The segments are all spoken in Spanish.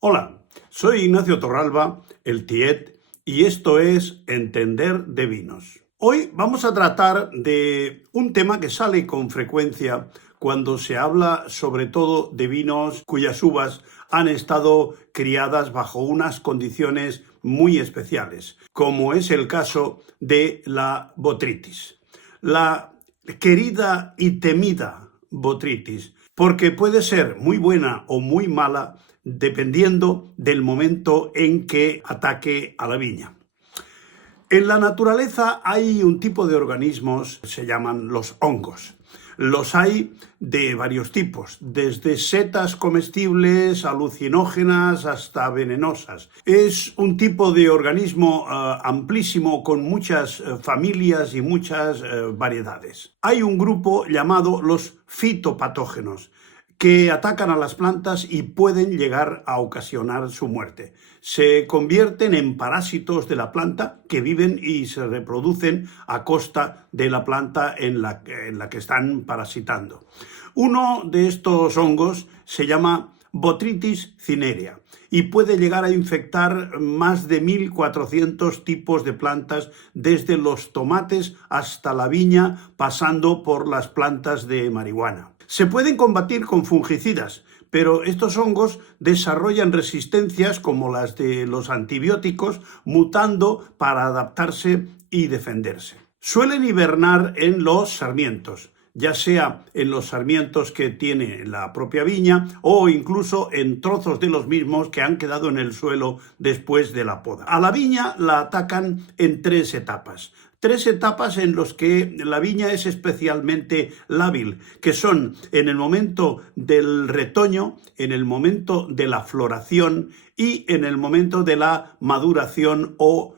Hola, soy Ignacio Torralba, el Tiet, y esto es Entender de Vinos. Hoy vamos a tratar de un tema que sale con frecuencia cuando se habla sobre todo de vinos cuyas uvas han estado criadas bajo unas condiciones muy especiales, como es el caso de la botrytis. La querida y temida botrytis, porque puede ser muy buena o muy mala dependiendo del momento en que ataque a la viña. En la naturaleza hay un tipo de organismos, se llaman los hongos. Los hay de varios tipos, desde setas comestibles, alucinógenas hasta venenosas. Es un tipo de organismo amplísimo con muchas familias y muchas variedades. Hay un grupo llamado los fitopatógenos, que atacan a las plantas y pueden llegar a ocasionar su muerte. Se convierten en parásitos de la planta que viven y se reproducen a costa de la planta en la que están parasitando. Uno de estos hongos se llama Botrytis cinerea y puede llegar a infectar más de 1.400 tipos de plantas, desde los tomates hasta la viña, pasando por las plantas de marihuana. Se pueden combatir con fungicidas, pero estos hongos desarrollan resistencias como las de los antibióticos, mutando para adaptarse y defenderse. Suelen hibernar en los sarmientos, ya sea en los sarmientos que tiene la propia viña o incluso en trozos de los mismos que han quedado en el suelo después de la poda. A la viña la atacan en tres etapas en las que la viña es especialmente lábil, que son en el momento del retoño, en el momento de la floración y en el momento de la maduración o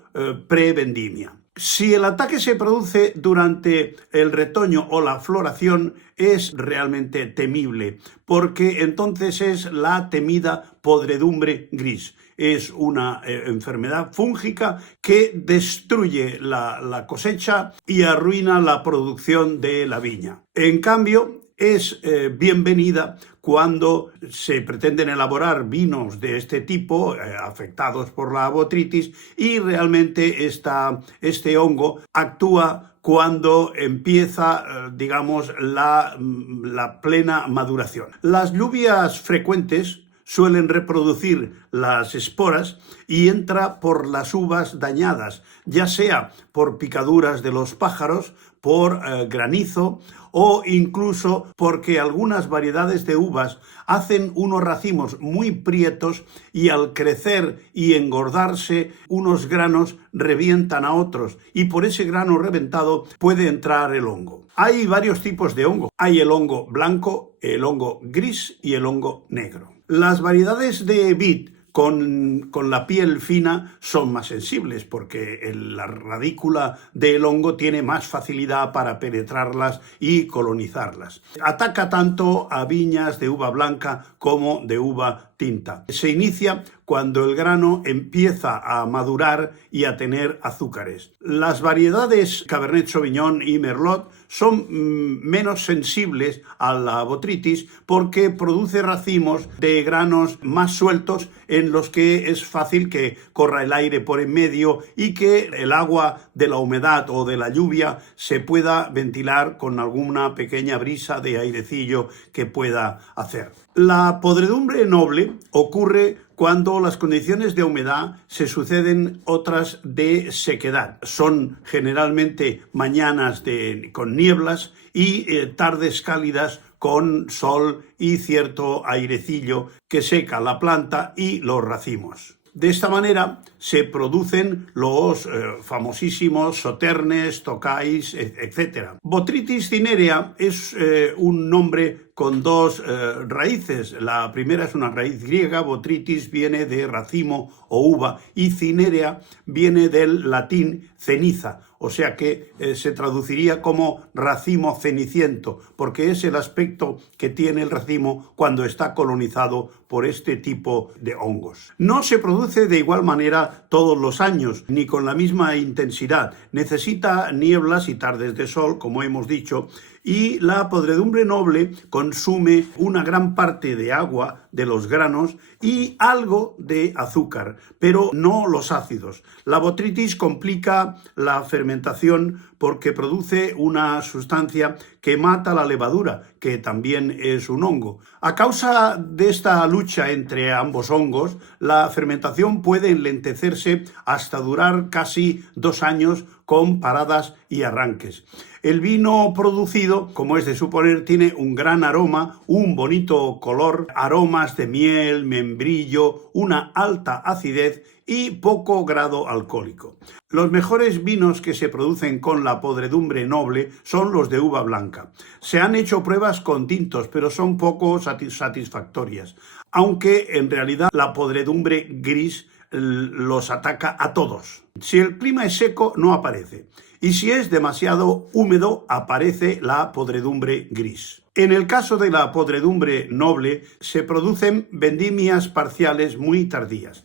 prevendimia. Si el ataque se produce durante el retoño o la floración, es realmente temible, porque entonces es la temida podredumbre gris. Es una enfermedad fúngica que destruye la cosecha y arruina la producción de la viña. En cambio, es bienvenida cuando se pretenden elaborar vinos de este tipo, afectados por la botrytis, y realmente este hongo actúa cuando empieza, digamos, la plena maduración. Las lluvias frecuentes suelen reproducir las esporas y entra por las uvas dañadas, ya sea por picaduras de los pájaros, por granizo o incluso porque algunas variedades de uvas hacen unos racimos muy prietos y al crecer y engordarse unos granos revientan a otros y por ese grano reventado puede entrar el hongo. Hay varios tipos de hongo. Hay el hongo blanco, el hongo gris y el hongo negro. Las variedades de vid con la piel fina son más sensibles porque la radícula del hongo tiene más facilidad para penetrarlas y colonizarlas. Ataca tanto a viñas de uva blanca como de uva tinta. Se inicia cuando el grano empieza a madurar y a tener azúcares. Las variedades Cabernet Sauvignon y Merlot son menos sensibles a la botrytis porque produce racimos de granos más sueltos en los que es fácil que corra el aire por en medio y que el agua de la humedad o de la lluvia se pueda ventilar con alguna pequeña brisa de airecillo que pueda hacer. La podredumbre noble ocurre cuando las condiciones de humedad se suceden otras de sequedad. Son generalmente mañanas con nieblas y tardes cálidas con sol y cierto airecillo que seca la planta y los racimos. De esta manera se producen los famosísimos sauternes, tocais, etc. Botrytis cinerea es un nombre con dos raíces. La primera es una raíz griega, botrytis viene de racimo o uva y cinerea viene del latín ceniza, o sea que se traduciría como racimo ceniciento, porque es el aspecto que tiene el racimo cuando está colonizado por este tipo de hongos. No se produce de igual manera todos los años, ni con la misma intensidad. Necesita nieblas y tardes de sol, como hemos dicho, y la podredumbre noble consume una gran parte de agua de los granos y algo de azúcar, pero no los ácidos. La botrytis complica la fermentación porque produce una sustancia que mata la levadura, que también es un hongo. A causa de esta lucha entre ambos hongos, la fermentación puede enlentecerse hasta durar casi 2 años con paradas y arranques. El vino producido, como es de suponer, tiene un gran aroma, un bonito color, aromas de miel, membrillo, una alta acidez y poco grado alcohólico. Los mejores vinos que se producen con la podredumbre noble son los de uva blanca. Se han hecho pruebas con tintos, pero son poco satisfactorias, aunque en realidad la podredumbre gris los ataca a todos. Si el clima es seco, no aparece. Y si es demasiado húmedo, aparece la podredumbre gris. En el caso de la podredumbre noble, se producen vendimias parciales muy tardías.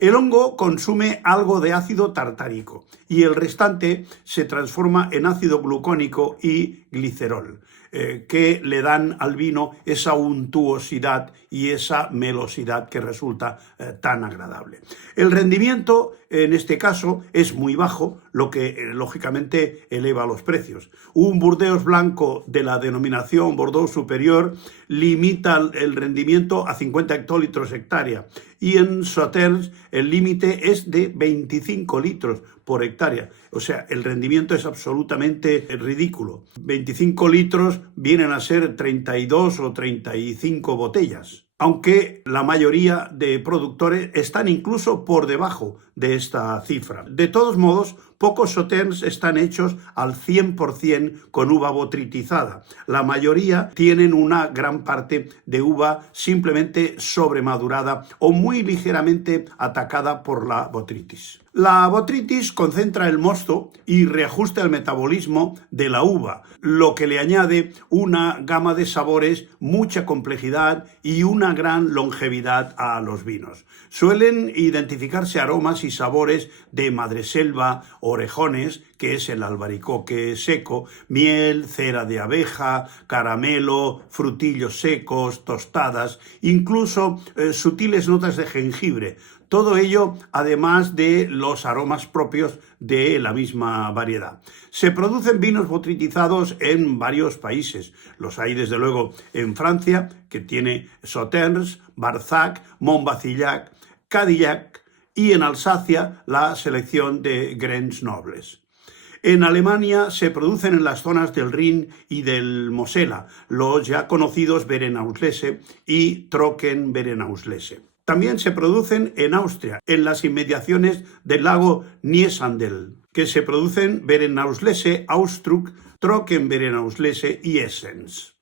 El hongo consume algo de ácido tartárico y el restante se transforma en ácido glucónico y glicerol, que le dan al vino esa untuosidad y esa melosidad que resulta tan agradable. El rendimiento, en este caso, es muy bajo, lo que lógicamente eleva los precios. Un Burdeos blanco de la denominación Bordeaux Superior limita el rendimiento a 50 hectolitros hectárea y en Sauternes el límite es de 25 litros por hectárea. O sea, el rendimiento es absolutamente ridículo. 25 litros vienen a ser 32 o 35 botellas, aunque la mayoría de productores están incluso por debajo de esta cifra. De todos modos, pocos Sauternes están hechos al 100% con uva botrytizada. La mayoría tienen una gran parte de uva simplemente sobremadurada o muy ligeramente atacada por la botrytis. La botrytis concentra el mosto y reajusta el metabolismo de la uva, lo que le añade una gama de sabores, mucha complejidad y una gran longevidad a los vinos. Suelen identificarse aromas y sabores de madreselva, orejones, que es el albaricoque seco, miel, cera de abeja, caramelo, frutillos secos, tostadas, incluso sutiles notas de jengibre. Todo ello además de los aromas propios de la misma variedad. Se producen vinos botrytizados en varios países. Los hay desde luego en Francia, que tiene Sauternes, Barsac, Montbazillac, Cadillac, y en Alsacia la selección de Grains Nobles. En Alemania se producen en las zonas del Rin y del Mosela, los ya conocidos Beerenauslese y Trockenbeerenauslese. También se producen en Austria, en las inmediaciones del lago Niesandel, que se producen Beerenauslese, Austruck, Trockenbeerenauslese y Esens.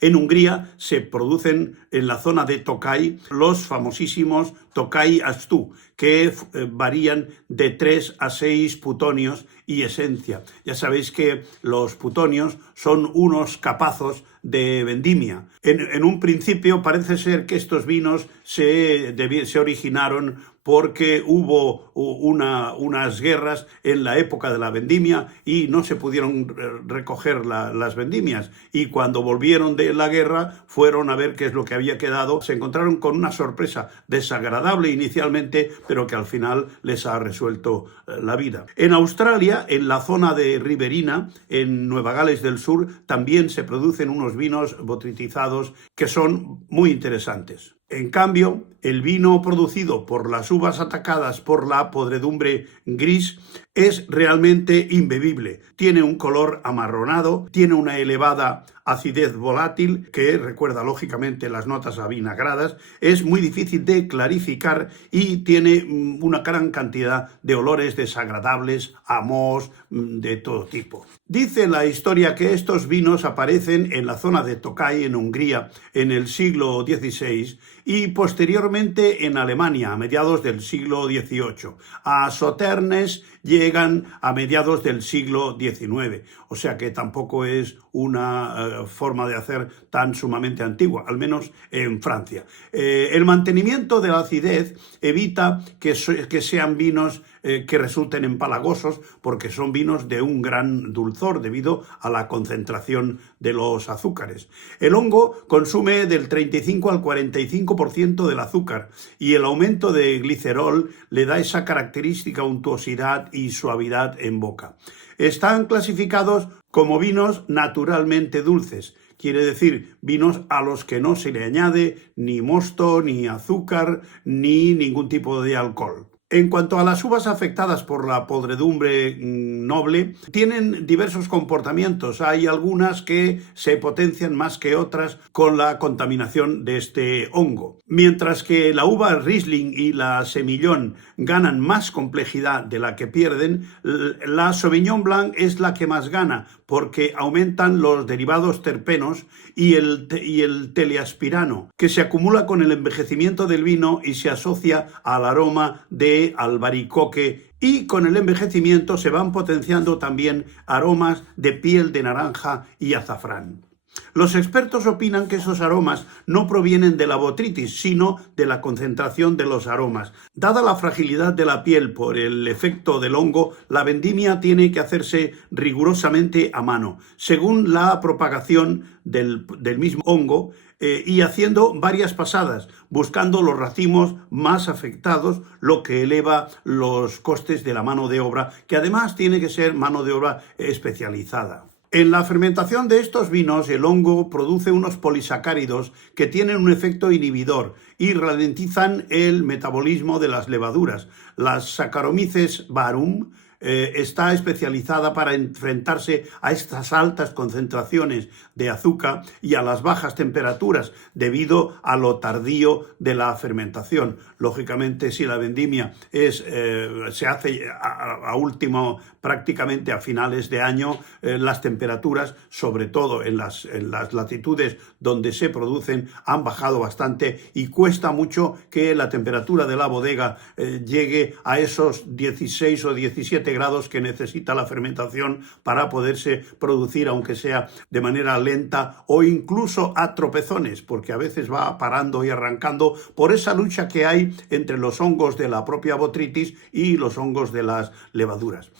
En Hungría se producen en la zona de Tokaj los famosísimos Tokaj Astú, que varían de 3 a 6 putonios y esencia. Ya sabéis que los putonios son unos capazos de vendimia. En un principio parece ser que estos vinos se originaron porque hubo unas guerras en la época de la vendimia y no se pudieron recoger las vendimias. Y cuando volvieron de la guerra, fueron a ver qué es lo que había quedado. Se encontraron con una sorpresa desagradable inicialmente, pero que al final les ha resuelto la vida. En Australia, en la zona de Riverina, en Nueva Gales del Sur, también se producen unos vinos botrytizados que son muy interesantes. En cambio, el vino producido por las uvas atacadas por la podredumbre gris es realmente imbebible. Tiene un color amarronado, tiene una elevada acidez volátil que recuerda lógicamente las notas avinagradas, es muy difícil de clarificar y tiene una gran cantidad de olores desagradables, a moho, de todo tipo. Dice la historia que estos vinos aparecen en la zona de Tokaj, en Hungría, en el siglo XVI y posteriormente en Alemania, a mediados del siglo XVIII. A Sauternes llegan a mediados del siglo XIX, o sea que tampoco es una forma de hacer tan sumamente antigua, al menos en Francia. El mantenimiento de la acidez evita que sean vinos que resulten empalagosos, porque son vinos de un gran dulzor debido a la concentración de los azúcares. El hongo consume del 35 al 45% del azúcar y el aumento de glicerol le da esa característica untuosidad y suavidad en boca. Están clasificados como vinos naturalmente dulces. Quiere decir, vinos a los que no se le añade ni mosto, ni azúcar, ni ningún tipo de alcohol. En cuanto a las uvas afectadas por la podredumbre noble, tienen diversos comportamientos. Hay algunas que se potencian más que otras con la contaminación de este hongo. Mientras que la uva Riesling y la Semillón ganan más complejidad de la que pierden, la Sauvignon Blanc es la que más gana, porque aumentan los derivados terpenos y el teleaspirano, que se acumula con el envejecimiento del vino y se asocia al aroma de albaricoque, y con el envejecimiento se van potenciando también aromas de piel de naranja y azafrán. Los expertos opinan que esos aromas no provienen de la botrytis, sino de la concentración de los aromas. Dada la fragilidad de la piel por el efecto del hongo, la vendimia tiene que hacerse rigurosamente a mano, según la propagación del mismo hongo, y haciendo varias pasadas, buscando los racimos más afectados, lo que eleva los costes de la mano de obra, que además tiene que ser mano de obra especializada. En la fermentación de estos vinos, el hongo produce unos polisacáridos que tienen un efecto inhibidor y ralentizan el metabolismo de las levaduras. Las Saccharomyces baarum está especializada para enfrentarse a estas altas concentraciones de azúcar y a las bajas temperaturas debido a lo tardío de la fermentación. Lógicamente, si la vendimia se hace a último, prácticamente a finales de año, las temperaturas, sobre todo en las latitudes donde se producen, han bajado bastante y cuesta mucho que la temperatura de la bodega llegue a esos 16 o 17 grados que necesita la fermentación para poderse producir, aunque sea de manera lenta o incluso a tropezones, porque a veces va parando y arrancando por esa lucha que hay entre los hongos de la propia botrytis y los hongos de las levaduras.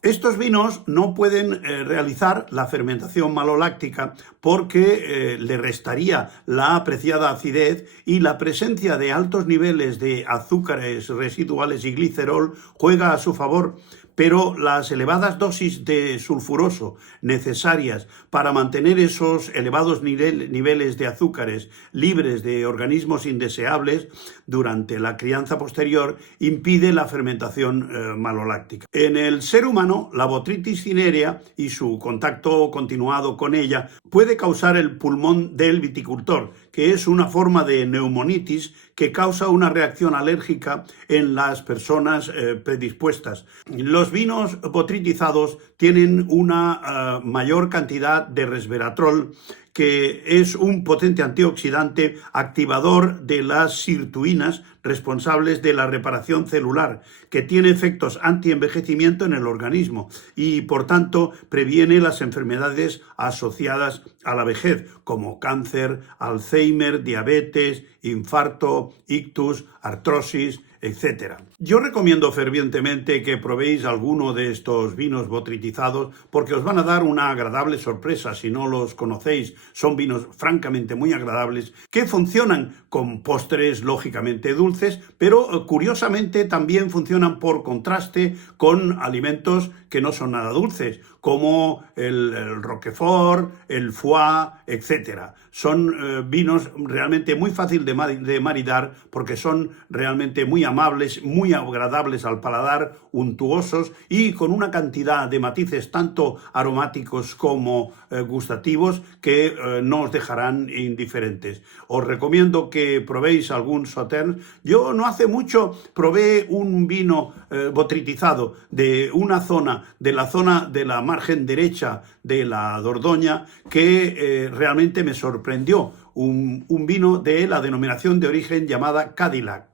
Estos vinos no pueden realizar la fermentación maloláctica porque le restaría la apreciada acidez, y la presencia de altos niveles de azúcares residuales y glicerol juega a su favor. Pero las elevadas dosis de sulfuroso necesarias para mantener esos elevados niveles de azúcares libres de organismos indeseables durante la crianza posterior impide la fermentación maloláctica. En el ser humano, la botrytis cinerea y su contacto continuado con ella puede causar el pulmón del viticultor, que es una forma de neumonitis que causa una reacción alérgica en las personas predispuestas. Los vinos botritizados tienen una mayor cantidad de resveratrol, que es un potente antioxidante activador de las sirtuinas responsables de la reparación celular, que tiene efectos antienvejecimiento en el organismo y, por tanto, previene las enfermedades asociadas a la vejez, como cáncer, Alzheimer, diabetes, infarto, ictus, artrosis, etc. Yo recomiendo fervientemente que probéis alguno de estos vinos botritizados, porque os van a dar una agradable sorpresa si no los conocéis. Son vinos francamente muy agradables que funcionan con postres lógicamente dulces, pero curiosamente también funcionan por contraste con alimentos que no son nada dulces, como el Roquefort, el Foie, etc. Son vinos realmente muy fáciles de maridar, porque son realmente muy amables, muy agradables al paladar, untuosos y con una cantidad de matices tanto aromáticos como gustativos que no os dejarán indiferentes. Os recomiendo que probéis algún Sauterne. Yo no hace mucho probé un vino botritizado de la zona de la margen derecha de la Dordoña que realmente me sorprendió. Un vino de la denominación de origen llamada Cadillac,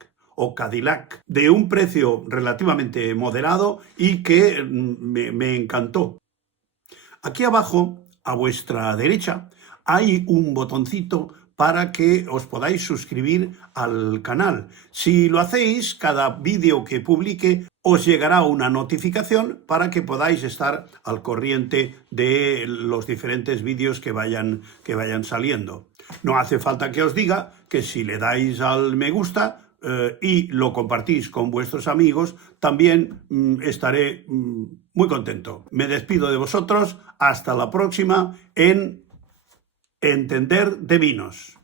de un precio relativamente moderado y que me encantó. Aquí abajo, a vuestra derecha, hay un botoncito para que os podáis suscribir al canal. Si lo hacéis, cada vídeo que publique os llegará una notificación para que podáis estar al corriente de los diferentes vídeos que vayan saliendo. No hace falta que os diga que si le dais al me gusta y lo compartís con vuestros amigos, también estaré muy contento. Me despido de vosotros. Hasta la próxima en Entender de Vinos.